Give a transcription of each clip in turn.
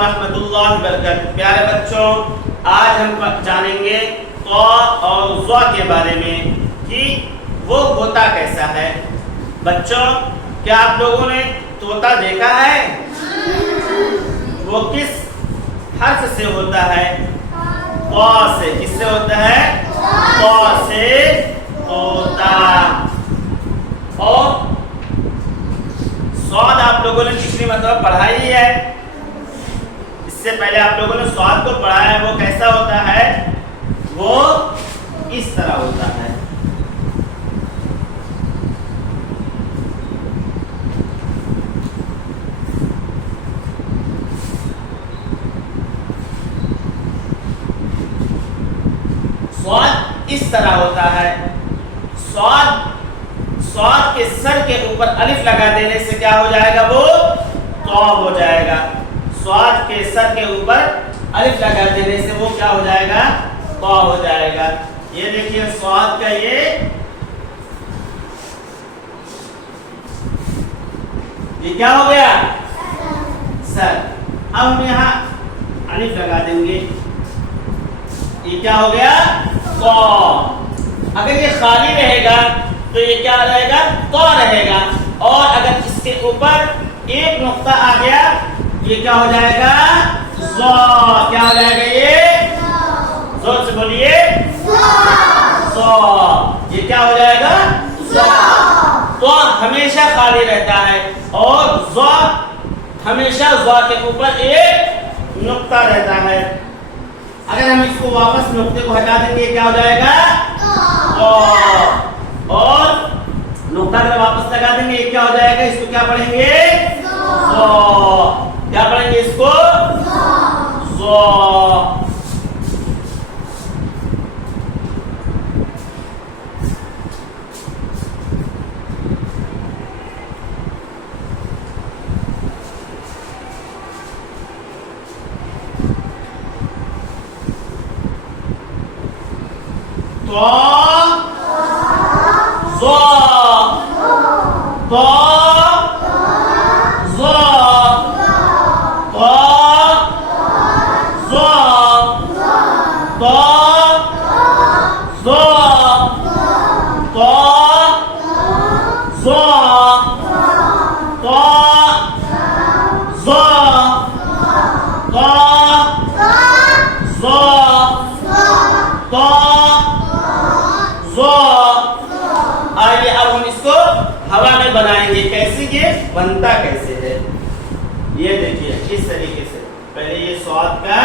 रहमतुल्लाहि व बरकातहू। प्यारे बच्चों, आज हम जानेंगे क़ और ज़ के बारे में कि वो होता कैसा है। बच्चों, क्या आप लोगों ने तोता देखा है? वो किस हर्फ से होता है? क़ से। किससे होता है? क़ से तोता। और स्वाद आप लोगों ने पिछली मतलब पढ़ा ही है। इससे पहले आप लोगों ने स्वाद को पढ़ा है। वो कैसा होता है? वो इस तरह होता है। स्वाद इस तरह होता है। स्वाद के सर के ऊपर अलिफ लगा देने से क्या हो जाएगा? वो क़ हो जाएगा। स्वाद के सर के ऊपर अलिफ लगा देने से वो क्या हो जाएगा? क़ हो जाएगा। ये देखिए स्वाद का ये क्या हो गया? सर। अब हम यहाँ अलिफ लगा देंगे। ये क्या हो गया? क़। अगर ये खाली रहेगा तो ये क्या रहेगा? क़ रहेगा। और अगर इसके ऊपर एक नुक्ता आ गया, ये क्या हो जाएगा? ज़। क्या हो जाएगा? ये जोर से बोलिए। ज़। ये क्या हो जाएगा? ज़। तो हमेशा खाली रहता है और ज़ हमेशा ज़ के ऊपर एक नुक्ता रहता है। अगर हम इसको वापस नुक्ते को हटा देंगे, क्या हो जाएगा? क़। और नुक्ता अगर वापस लगा देंगे, क्या हो जाएगा? इसको क्या पढ़ेंगे? क्या पढ़ेंगे इसको? आइए अब हम इसको हवा में बनाएंगे। कैसे? ये बनता कैसे है ये देखिए। इस तरीके से पहले ये स्वाद का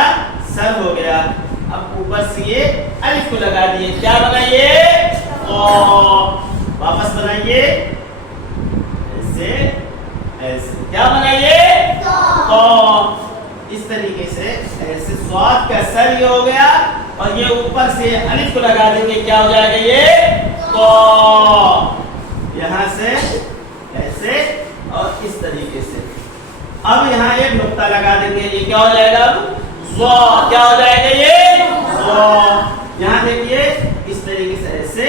सर हो गया। अब ऊपर से ये अलिफ को लगा दिए। क्या बनाइए? वापस बनाइए ऐसे ऐसे। क्या बनाइए? इस तरीके से ऐसे स्वाद का सर ये हो गया और ये ऊपर से अलिफ को लगा देंगे। क्या हो जाएगा? ये क़। यहाँ से ऐसे और इस तरीके से। अब यहाँ एक नुक्ता लगा देंगे। ये क्या हो जाएगा? अब ज़। क्या हो जाएगा? ये ज़। यहाँ देखिए इस तरीके से ऐसे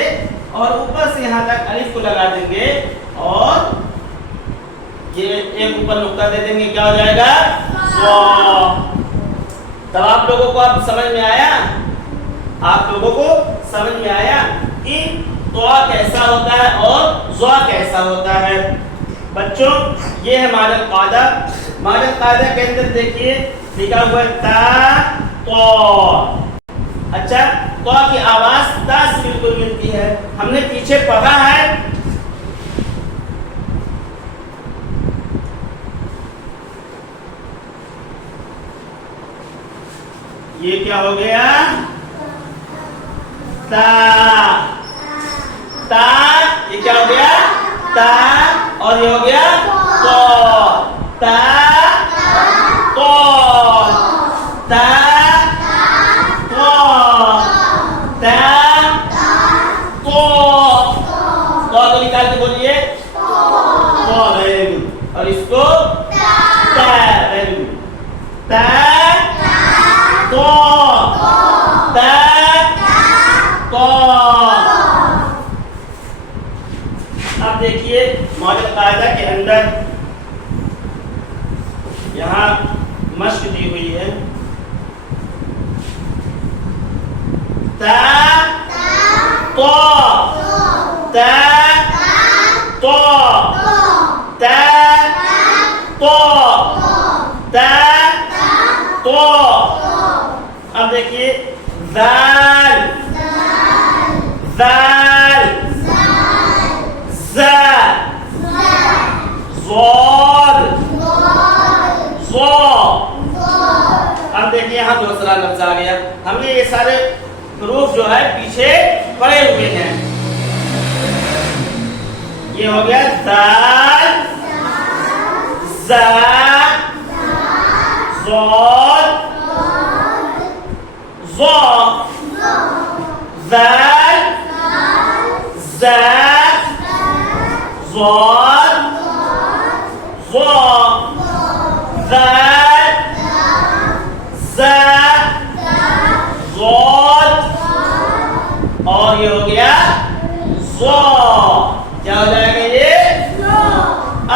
और ऊपर से यहाँ तक अलिफ को लगा देंगे और ये एक ऊपर नुक्ता दे देंगे। क्या हो जाएगा? ज़। तब आप लोगों को अब समझ में आया? आप लोगों को समझ में आया कि क़ कैसा होता है और ज़ कैसा होता है। बच्चों, ये है मादल कायदा। मादल कायदा के अंदर देखिए लिखा हुआ है ता क़। अच्छा, क़ की आवाज ता से बिल्कुल मिलती है। हमने पीछे पढ़ा है। ये क्या हो गया? ता। ता। ये क्या हो गया? ता। और ये हो गया क़। ता क़। ता क़। ता क़। को निकाल के बोलिए। और इसको ता। ता क़। ता क़। अब देखिए मॉडल कायदा के अंदर यहाँ मश्क दी हुई है। ता तो ता तो ता तो ता तो। अब देखिए दाल दाल ज़ा ज़ोद ज़ो। अब देखिए यहाँ दूसरा लफ्ज आ गया। हमने ये सारे हरूफ जो है पीछे पड़े हुए हैं। ये हो गया दाल ज़ा ज़ोद ज़ो दाल ज़ा ज़ोद ज़ो दाल ज़ा ज़ोद और ये हो गया ज़ो। क्या हो जाएगा ये?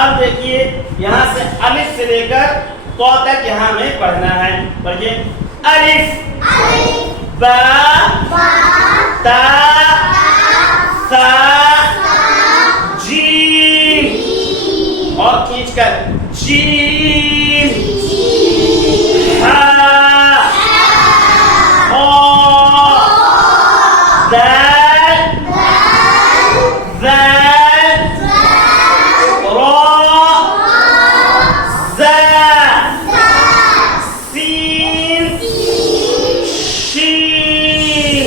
अब देखिए यहाँ से अलिफ से लेकर तो तक यहाँ हमें पढ़ना है। पढ़िए अलिफ बा ता सा जीम और खींचकर जीम हा ओ दाल दाल रो ज़ा सीन शीन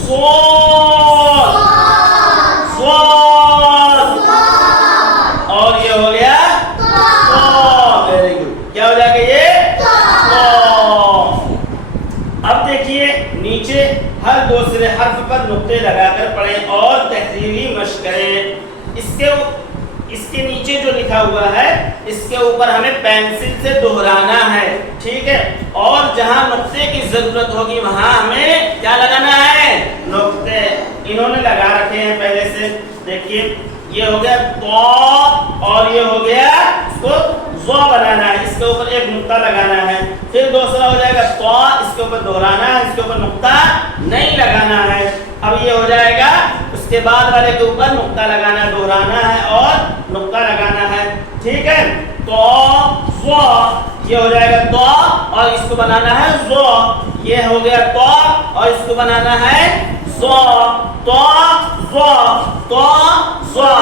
सोद सोद और ये हो गया तो। Very good. क्या हो जाएगा ये? अब देखिए नीचे हर दूसरे हर्फ पर नुक्ते लगाकर पढ़ें और तहरीरी मश्क करें। इसके नीचे जो लिखा हुआ है इसके ऊपर हमें पेंसिल से दोहराना है, ठीक है। और जहां नुक्ते की जरूरत होगी वहां हमें क्या लगाना है? नुक्ते। इन्होंने लगा रखे हैं पहले से। देखिए ये हो गया तो और ये हो गया इसको ज़ो बनाना है, इसके ऊपर एक नुक्ता लगाना है। फिर दूसरा हो जाएगा तो, इसके ऊपर दोहराना है, इसके ऊपर नुक्ता नहीं लगाना है। अब ये हो जाएगा उसके बाद वाले के ऊपर नुक्ता लगाना, दोहराना है और नुक्ता लगाना है, ठीक है। तो ज़ो ये हो जाएगा तो और इसको बनाना है ज़ो। ये हो गया तो और इसको बनाना है ज़ो। तो ज़ो तो ज़ो।